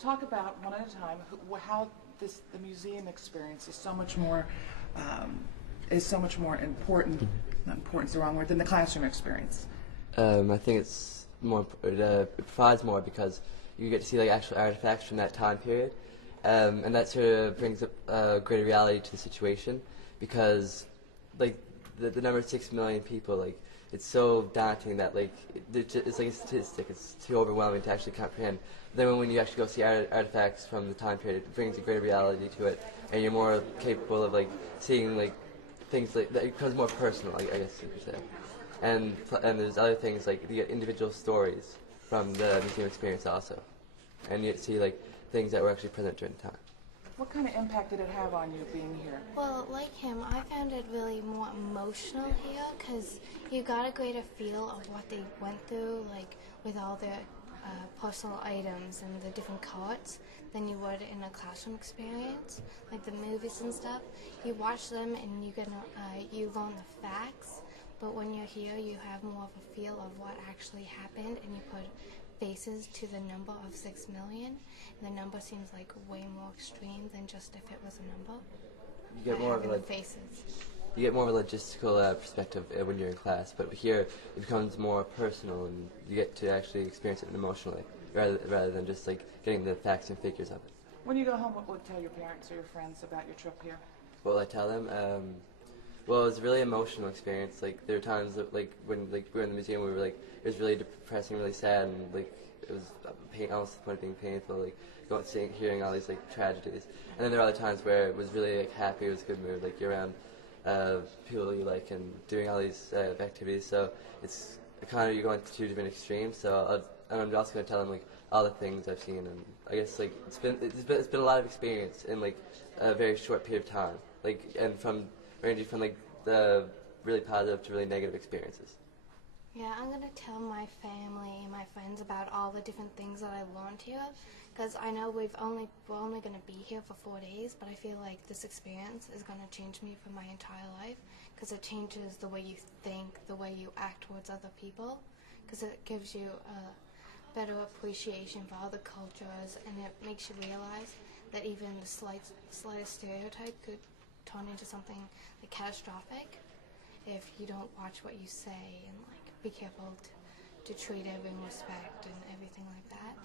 talk about one at a time how the museum experience is so much more important. Not important is the wrong word than the classroom experience. I think it's more. It provides more because you get to see like actual artifacts from that time period, and that sort of brings up greater reality to the situation because, like, the number of 6 million people, like, it's so daunting that like it's like a statistic. It's too overwhelming to actually comprehend. Then when you actually go see artifacts from the time period, it brings a greater reality to it, and you're more capable of like seeing like things like that. It becomes more personal, I guess you could say. And there's other things like you get individual stories from the museum experience also, and you get to see like things that were actually present during the time. What kind of impact did it have on you being here? Well, like him, I found it really more emotional here because you got a greater feel of what they went through, like with all their personal items and the different carts than you would in a classroom experience, like the movies and stuff. You watch them and you learn the facts, but when you're here, you have more of a feel of what actually happened, and you put faces to the number of 6 million. And the number seems like way more extreme than just if it was a number. You get more of having a the faces. you get more of a logistical perspective when you're in class, but here it becomes more personal, and you get to actually experience it emotionally rather than just like getting the facts and figures of it. When you go home, what would you tell your parents or your friends about your trip here? What will I tell them? Well, it was a really emotional experience. Like there were times that, like when like we were in the museum, we were like it was really depressing, really sad, and like it was almost to the point of being painful. Like hearing all these like tragedies, and then there were other times where it was really like happy. It was a good mood. Like you're around people you like and doing all these activities. So it's kind of you're going to two different extremes. So I'm also going to tell them like all the things I've seen, and I guess like it's been a lot of experience in like a very short period of time. Like and ranging from like the really positive to really negative experiences. Yeah, I'm going to tell my family and my friends about all the different things that I learned here, because I know we're only going to be here for 4 days, but I feel like this experience is going to change me for my entire life, because it changes the way you think, the way you act towards other people, because it gives you a better appreciation for other cultures, and it makes you realize that even the slightest stereotype could turn into something like catastrophic if you don't watch what you say and like be careful to treat everyone with respect and everything like that.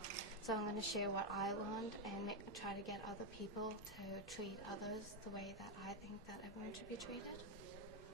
So I'm going to share what I learned and try to get other people to treat others the way that I think that everyone should be treated.